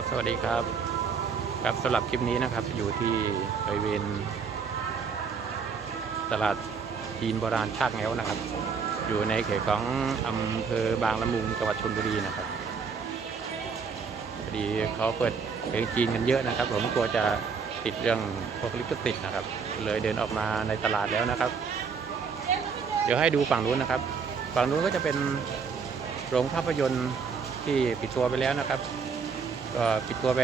ครับ สวัสดีครับ ครับสำหรับคลิปนี้นะครับ อยู่ที่บริเวณตลาดจีนโบราณชากแง้วนะครับ อยู่ในเขตของอำเภอบางละมุงจังหวัดชลบุรีนะครับพอดีเขาเปิดเพลงจีนกันเยอะนะครับ ผมกลัวจะติดเรื่องพวกลิขสิทธิ์นะครับ เลยเดินออกมาในตลาดแล้วนะครับ เดี๋ยวให้ดูฝั่งนู้นนะครับ ฝั่งนู้นก็จะเป็นโรงภาพยนตร์ที่ปิดตัวไปแล้วนะครับ ก็ปิดตัวไป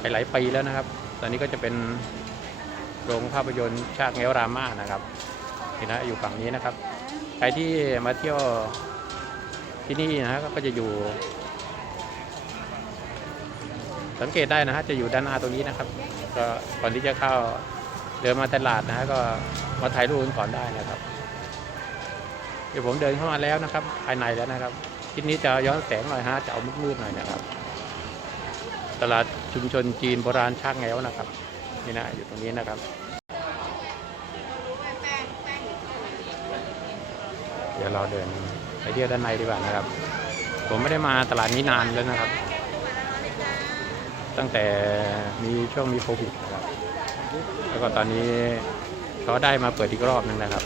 ไปหลายปีแล้วนะครับ ตอนนี้ก็จะเป็นโรงภาพยนตร์ชากแง้วรามานะครับนี่นะอยู่ฝั่งนี้นะครับ ใครที่มาเที่ยวที่นี่นะฮะก็จะอยู่ สังเกตได้นะฮะจะอยู่ด้านหน้าตรงนี้นะครับ ก็ก่อนที่จะเข้าเดินมาตลาดนะฮะก็มาถ่ายรูปก่อนได้นะครับ เดี๋ยวผมเดินเข้ามาแล้วนะครับ ภายในแล้วนะครับ ลิปนี้จะย้อนแสงหน่อยฮะจะเอามืดๆหน่อยนะครับ ตลาดชุมชนจีนโบราณช่างแง้วนะครับ นี่นะอยู่ตรงนี้นะครับ เดี๋ยวเราเดินไปเที่ยวด้านในดีกว่านะครับ ผมไม่ได้มาตลาดนี้นานแล้วนะครับ ตั้งแต่มีช่วงมีโควิดนะครับแล้วก็ตอนนี้เขาได้มาเปิดอีกรอบหนึงนะครับ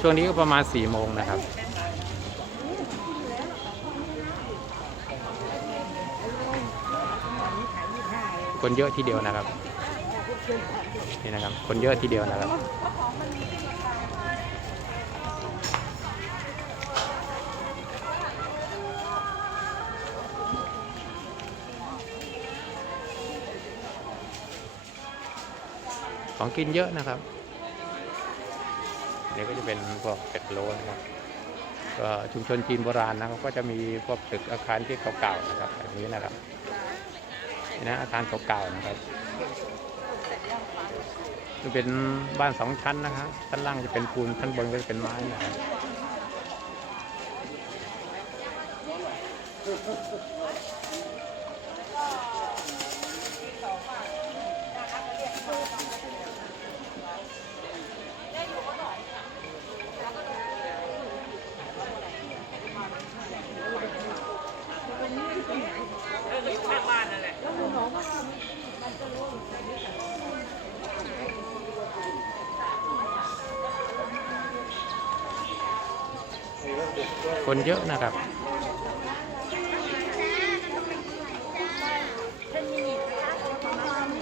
ช่วงนี้ก็ประมาณ4ี่โมงนะครับ คนเยอะทีเดียวนะครับนี่นะครับ คนเยอะทีเดียวนะครับของกินเยอะนะครับเดี๋ยวก็จะเป็นพวกเป็ดโลนะครับก็ชุมชนจีนโบราณนะครับก็จะมีพวกตึกอาคารที่เก่าๆนะครับแบบนี้นะครับ นี่นะอาคารเก่าๆนะครับจะเป็นบ้านสองชั้นนะครับชั้นล่างจะเป็นปูนชั้นบนก็จะเป็นไม้นะครับ คนเยอะนะครับ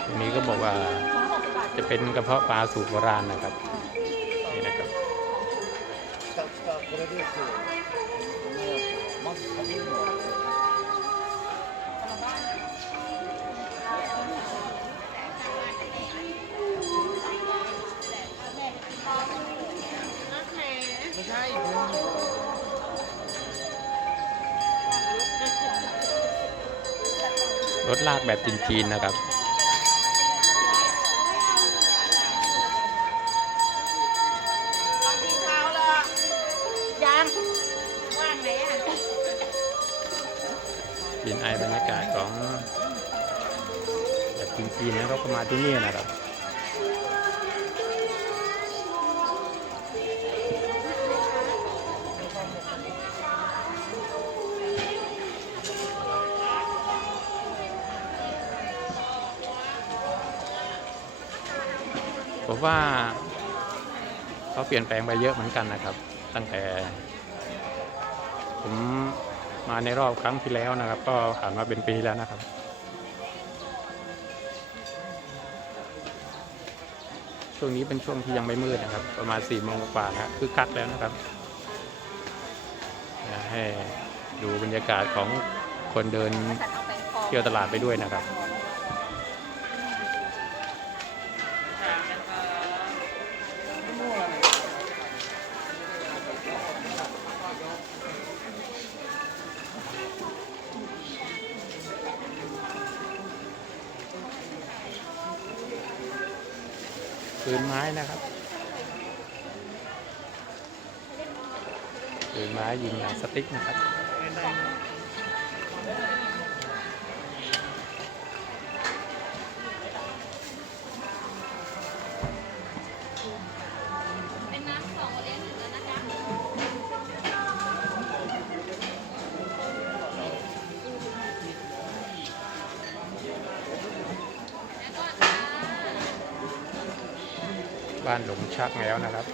ตรงนี้ก็บอกว่าจะเป็นกระเพาะปลาสูตรโบราณนะครับ นี่นะครับ รถลากแบบจีนๆนะครับกินข้าวแล้วยังว่างไหนอะยินไอบรรยากาศของแบบจีนๆนะเขาก็มาที่นี่นะครับ ว่าเขาเปลี่ยนแปลงไปเยอะเหมือนกันนะครับ ตั้งแต่ ผมมาในรอบครั้งที่แล้วนะครับ ก็ผ่านมาเป็นปีแล้วนะครับช่วงนี้เป็นช่วงที่ยังไม่มืดนะครับ ประมาณ4ี่โมงกว่านะคือคักแล้วนะครับ ให้ดูบรรยากาศของคนเดินเที่ยวตลาดไปด้วยนะครับ ปืนไม้นะครับปืนไม้ยิงหนังสติ๊กนะครับ ชักแล้วนะครับ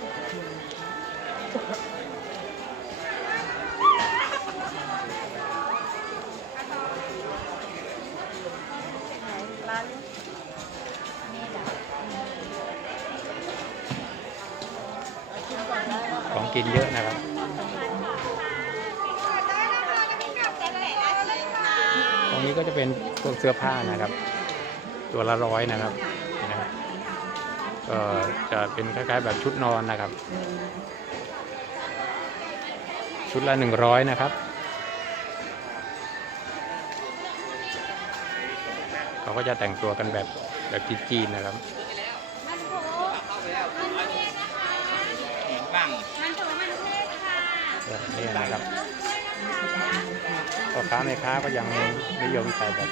ของกินเยอะนะครับตรงนี้ก็จะเป็นพวกเสื้อผ้านะครับ ตัวละร้อยนะครับ ก็จะเป็นคล้ายๆแบบชุดนอนนะครับ ชุดละหนึ่งร้อยนะครับ เขาก็จะแต่งตัวกันแบบแบบจีนๆนะครับนี่นะครับพ่อค้าแม่ค้าก็ยังนิยมใส่แบบ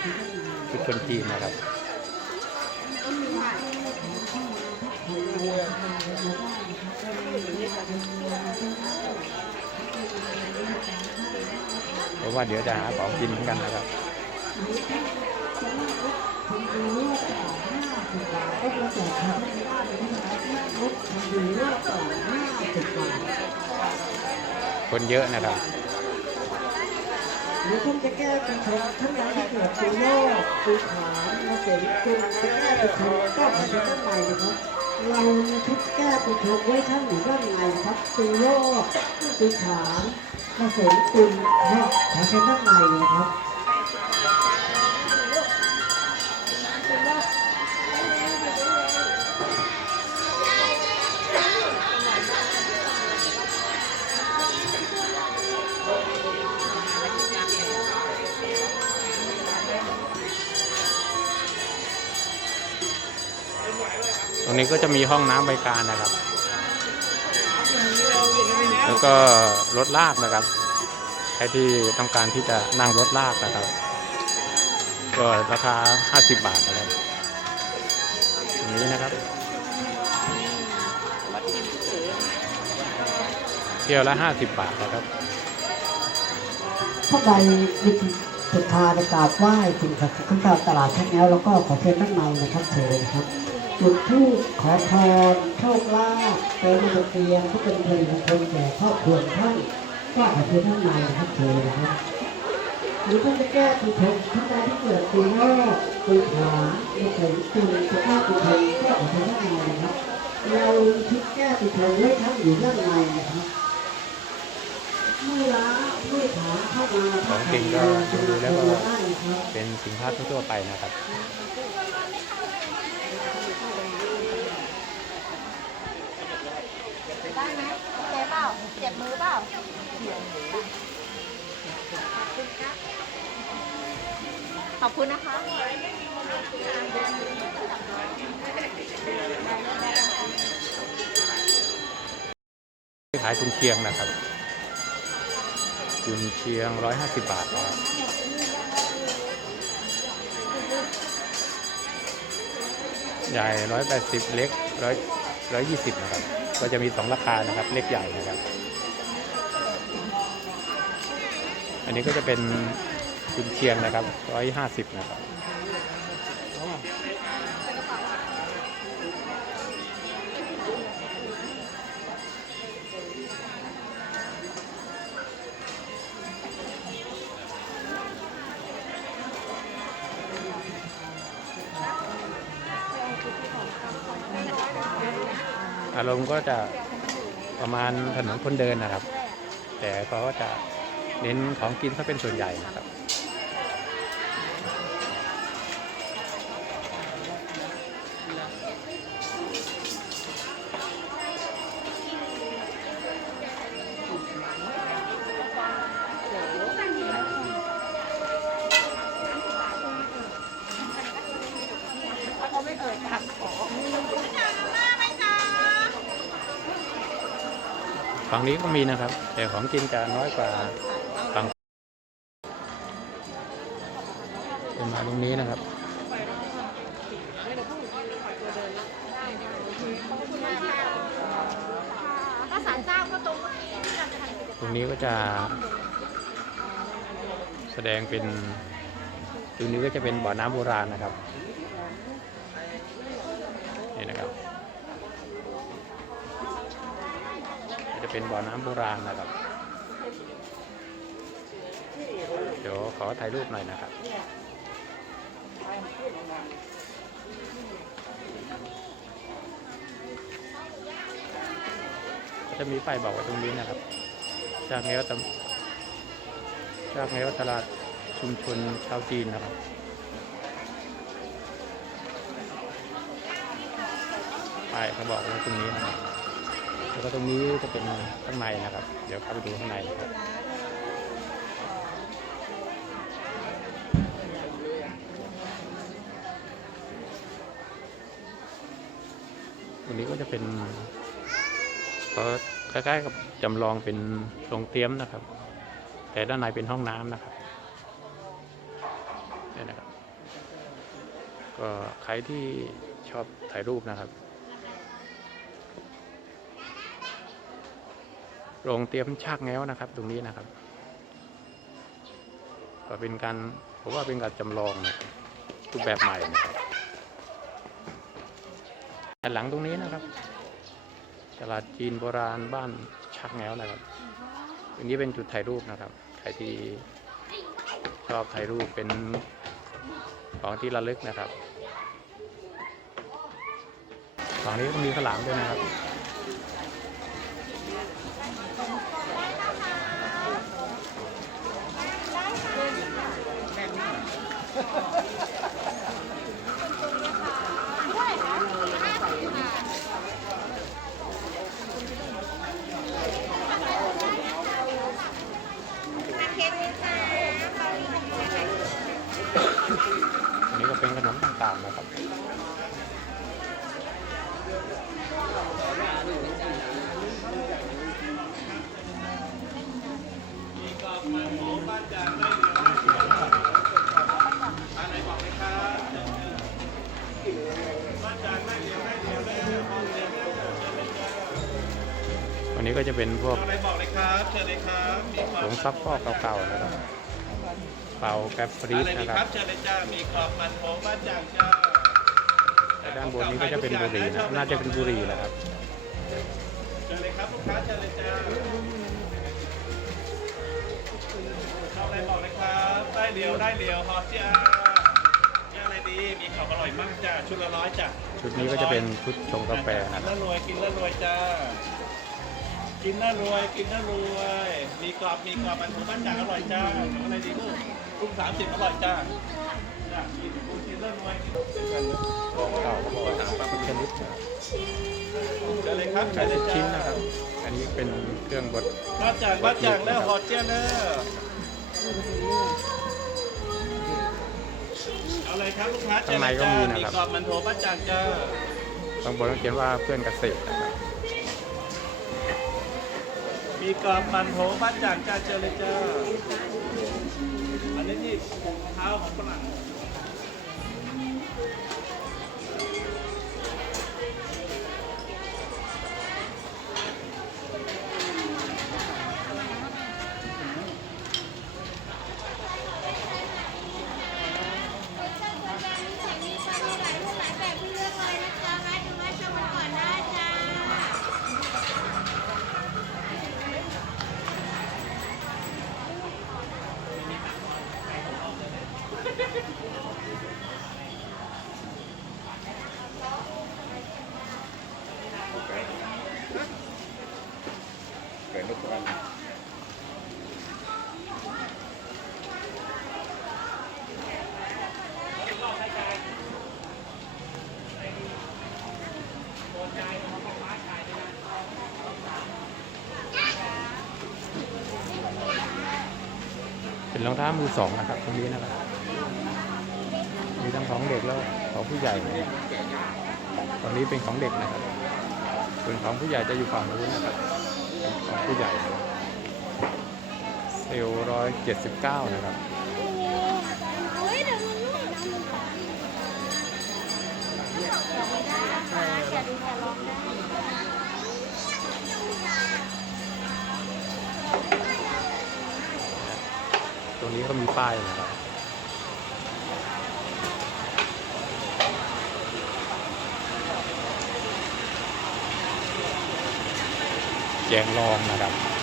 ชุดคนจีนนะครับ เพราะว่าเดี๋ยวจะหาของกินเหมือนกันนะครับคนเยอะนะครับหรือท่านจะแก้เป็นชงท่านใดที่เกิดปีโลกปีขานมาเสริมคุณจะแก้เป็นชงก็ขอเป็นด้านในนะครับ เราทุกแก้ป็นชงไว้ท่านอยู่ด้านในครับตัวโลกปีขานผสมคุณก็ขอเป็นด้านในนะครับ รงนี้ก็จะมีห้องน้ำบริการนะครับ แล้วก็รถลากนะครับใครที่ต้องการที่จะนั่งรถลากนะครับ ก็ราคา 50 บาทนะครับตรงนี้นะครับ เที่ยวละ 50 บาทนะครับท่านใดมีจิตศรัทธาในกราบไหว้สิ่งศักดิ์สิทธิ์ข้างตลาดแชักแนวแล้วก็ขอเชิญด้านในนะครับเชิญครับ จุดที่ขอพรโชคลาภเป็นมงเตียงที่เป็นเพลงมงคลแก่ครอบครัวท่านก็ขอเชิญด้านในนะครับเชิญนะครับหรือท่านจะแก้ปีชงท่านใดที่เกิดปีแรกปีขานปีเสริมปีจะแก้ปีชงก็ขอเชิญด้านในนะครับเราชุดแก้ปีชงไว้ท่านอยู่ด้านในนะครับเมื่อล้าเมื่อขาเข้ามาของกินก็ดูแล้วก็ได้นะครับเป็นสินค้าทั่วๆไปนะครับ ได้ไหมโอเคเปล่าเจ็บมือเปล่าขอบคุณนะคะขายกุนเชียงนะครับกุนเชียง 150 บาทนะครับ ใหญ่ร้อยแปดสิบเล็กร้อยร้อยยี่สิบนะครับ ก็จะมีสองราคานะครับ เล็กใหญ่นะครับ อันนี้ก็จะเป็นคุณเชียงนะครับร้อยห้าสิบนะครับ อารมณ์ก็จะประมาณถนนคนเดินนะครับ แต่เขาก็จะเน้นของกินซะเป็นส่วนใหญ่นะครับ ฝั่งนี้ก็มีนะครับ แต่ของกินจะน้อยกว่าฝั่งเป็นมาตรงนี้นะครับตรงนี้ก็จะ แสดงเป็นตรงนี้ก็จะเป็นบ่อน้ำโบราณนะครับนี่นะครับ จะเป็นบ่อน้ำโบราณนะครับ เดี๋ยวขอถ่ายรูปหน่อยนะครับจะมีป้ายบอกไว้ตรงนี้นะครับ จากแนวตำจากแนวตลาดชุมชนชาวจีนนะครับป้ายเขาบอกไว้ตรงนี้นะครับ แล้วก็ตรงนี้จะเป็นข้างในนะครับ เดี๋ยวเข้าไปดูข้างในนะครับตรงนี้ก็จะเป็นก็คล้ายๆกับจำลองเป็นโรงเตรียมนะครับ แต่ด้านในเป็นห้องน้ำนะครับเนี่ยนะครับ ก็ใครที่ชอบถ่ายรูปนะครับ โรงเตรียมชากแง้วนะครับ ตรงนี้นะครับ ก็เป็นการผมว่าเป็นการจำลองนะรูปแบบใหม่นะครับด้านหลังตรงนี้นะครับ ตลาดจีนโบราณบ้านชักแง้วนะครับตรงนี้เป็นจุดถ่ายรูปนะครับใครที่ชอบถ่ายรูปเป็นของที่ระลึกนะครับ ฝั่งนี้ก็มีข้าวหลามด้วยนะครับ นนี้ก็จะเป็นพวกอะไรบอกเลยครับเชิญเลยครับมีควาผมงซักฟอกเก่าๆนะครับเป่าแกปฟรีอะไรสดีนะคครัรับบเชิญเลยจ้ามีกรอบมันโถบ้านจางจ้าและด้านบนนี้ก็จะเป็นบุหรี่นะน่าจะเป็นบุหรี่แหละครับเชิญเลยครับลูกค้าเชิญเลยจ้าชอบอะไรบอกเลยครับได้เดียวได้เดียวฮอตจ้าย่าอะไรดีมีของอร่อยมากจ้าชุดละร้อยจ้าชุดนี้ก็จะเป็นชุดชงกาแฟกินะนครัแล้บวรวยกินแล้วรวยจ้า กินแล้วรวย กินแล้วรวย มีกรอบมีกรอบมันถูบ้านจางอร่อยจ้าของอะไรดีลูกลูกสามสิบอร่อยจ้าจ้ากินกินแล้วรวยของเก่าก็บอกว่าทุกชนิดนะเชิญเลยครับขายเชิญเลยทุกจ้าชิ้นนะครับ อันนี้เป็นเครื่องบดบ้านจางบ้านจางแล้วฮอตเจ้าเนอเอาเลยครับลูกค้าเชิญเลยจ้ามีกรอบมันโถบ้านจางจ้าบางบนก็เขียนว่าเพื่อนเกษตรนะครับ มีกรอบมันโถบ้านจางจ้าเชิญเลยจ้าอันนี้ที่เท้าของฝรั่ง เป็นร องเท้ามือสองนะครับตรงนี้นะครับ มีทั้งของเด็กแล้วของผู้ใหญ่นะครับตอนนี้เป็นของเด็กนะครับ ส่วนของผู้ใหญ่จะอยู่ฝั่งนู้นนะครับของผู้ใหญ่เซลร้อยเจ็ดสิบเก้านะครับ นี้ก็มีป้ายนะครับแจงรองนะครับ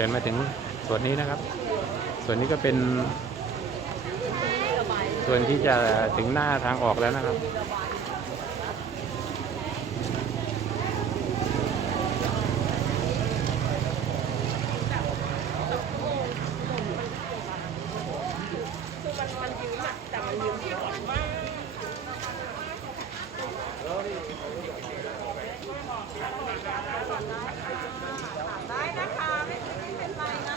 ดินมาถึงส่วนนี้นะครับ ส่วนนี้ก็เป็น ส่วนที่จะถึงหน้าทางออกแล้วนะครับได้นะคะ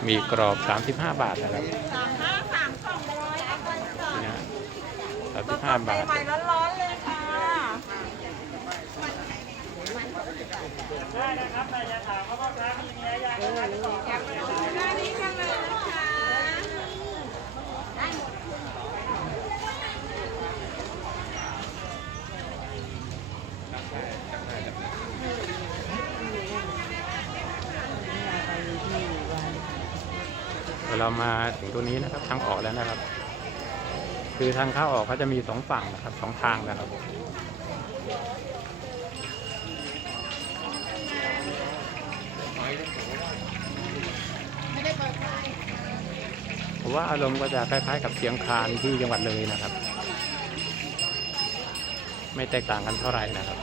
มีกรอบ 35 บาทนะครับสามห้าสามสองร้อยเอาไปก่อนนี่นะสด35บาท ใหม่ๆร้อนๆเลยค่ะได้นะครับแต่อย่าถามว่าพ่อค้ามีเนื้อย่างได้นี้กันเลยนะคะได้หมด เรามาถึงตรงนี้นะครับทางออกแล้วนะครับ คือทางเข้าออกเขาจะมีสองฝั่งนะครับสองทางนะครับไม่ได้เปิดไฟผมว่าอารมณ์ก็จะคล้ายๆ กับเสียงคานที่จังหวัดเลยนะครับ ไม่แตกต่างกันเท่าไหร่นะครับ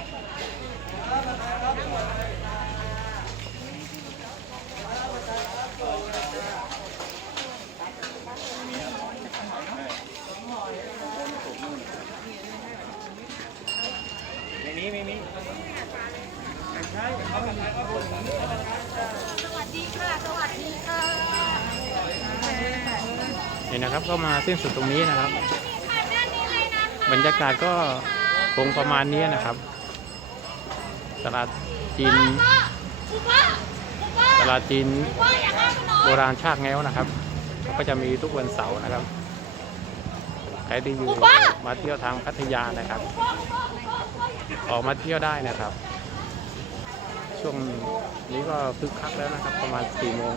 ไม่มีไม่มีสวัสดีค่ะ สวัสดีค่ะนี่นะครับก็มาสิ้นสุดตรงนี้นะครับค่ะด้านนี้เลยนะคะบรรยากาศก็คงประมาณนี้นะครับ ตลาดจีนป้าอุป้าอุป้าตลาดจีนป้าอยากได้ขนมโบราณชากแง้วนะครับ ก็จะมีทุกวันเสาร์นะครับใครที่อยู่มาเที่ยวทางพัทยานะครับ ออกมาเที่ยวได้นะครับ ช่วงนี้ก็คึกคักแล้วนะครับ ประมาณ4โมง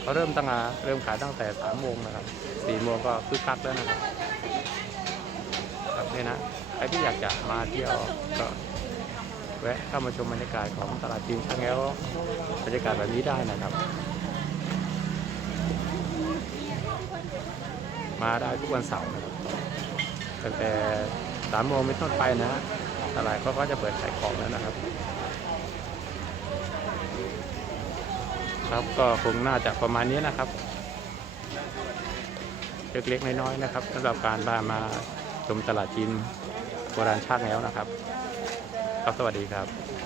เขาเริ่มตั้งแต่เริ่มขายตั้งแต่3โมงนะครับ4โมงก็คึกคักแล้วนะครับครับนี่นะใครที่อยากจะมาเที่ยวก็แวะเข้ามาชมบรรยากาศของตลาดจีนชางแง้วบรรยากาศแบบนี้ได้นะครับ มาได้ทุกวันเสาร์นะครับตั้งแต่สามโมงเป็นต้นไปนะตลาดเขาก็จะเปิดขายของแล้วนะครับ ครับก็คงน่าจะประมาณนี้นะครับเล็กๆน้อยๆนะครับสำหรับการมามาชมตลาดจีนโบราณชาติแง้วนะครับ ครับสวัสดีครับ